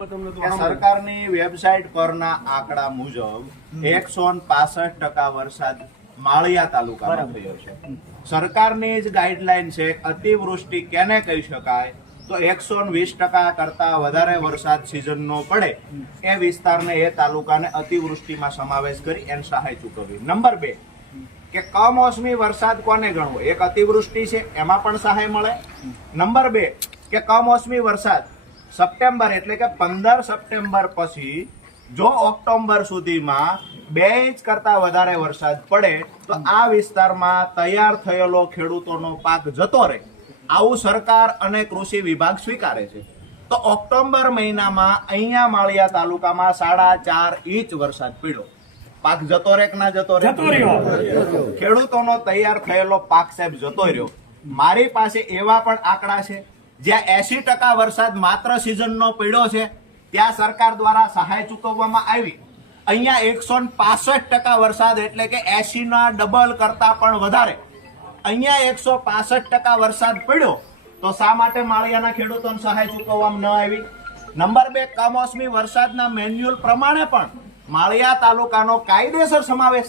સરકારની વેબસાઇટ પરના આંકડા મુજબ 165% વરસાદ માળિયા તાલુકામાં થયો છે. સરકારની જ ગાઈડલાઈન છે અતિવૃષ્ટિ કેને કહી શકાય તો 120% કરતા વધારે વરસાદ સિઝનનો પડે એ વિસ્તારને એ તાલુકાને અતિવૃષ્ટિમાં સમાવેશ કરી એને સહાય ચૂકવવી. નંબર 2 કે કમોસમી વરસાદ કોને ગણવો? એક અતિવૃષ્ટિ છે એમાં પણ સહાય મળે. નંબર 2 કે કમોસમી વરસાદ સપ્ટેમ્બર એટલે કે 15 સપ્ટેમ્બર પછી જો ઓક્ટોબર સુધીમાં 2 ઇંચ કરતા વધારે વરસાદ પડે તો આ વિસ્તારમાં તૈયાર થયેલો ખેડૂતોનો પાક જતો રહે, આવું સરકાર અને કૃષિ વિભાગ સ્વીકારે છે. તો ઓક્ટોબર મહિનામાં અહીંયા માળિયા તાલુકામાં 4.5 ઇંચ વરસાદ પડ્યો. પાક જતો રહે કે ના જતો રહે? ખેડૂતોનો તૈયાર થયેલો પાક સાહેબ જતો રહ્યો. મારી પાસે એવા પણ આંકડા છે જ્યાં 80% વરસાદ માત્ર સિઝનનો પડ્યો છે, ત્યાં સરકાર દ્વારા સહાય ચૂકવવામાં આવી. અહીંયા 165% વરસાદ એટલે કે 80ના ડબલ કરતા પણ વધારે. અહીંયા 165% વરસાદ પડ્યો તો શા માટે માળિયાના ખેડૂતોને સહાય ચૂકવવામાં ન આવી? નંબર 2 કમોસમી વરસાદના મેન્યુઅલ પ્રમાણે પણ માળિયા તાલુકાનો કાયદેસર સમાવેશ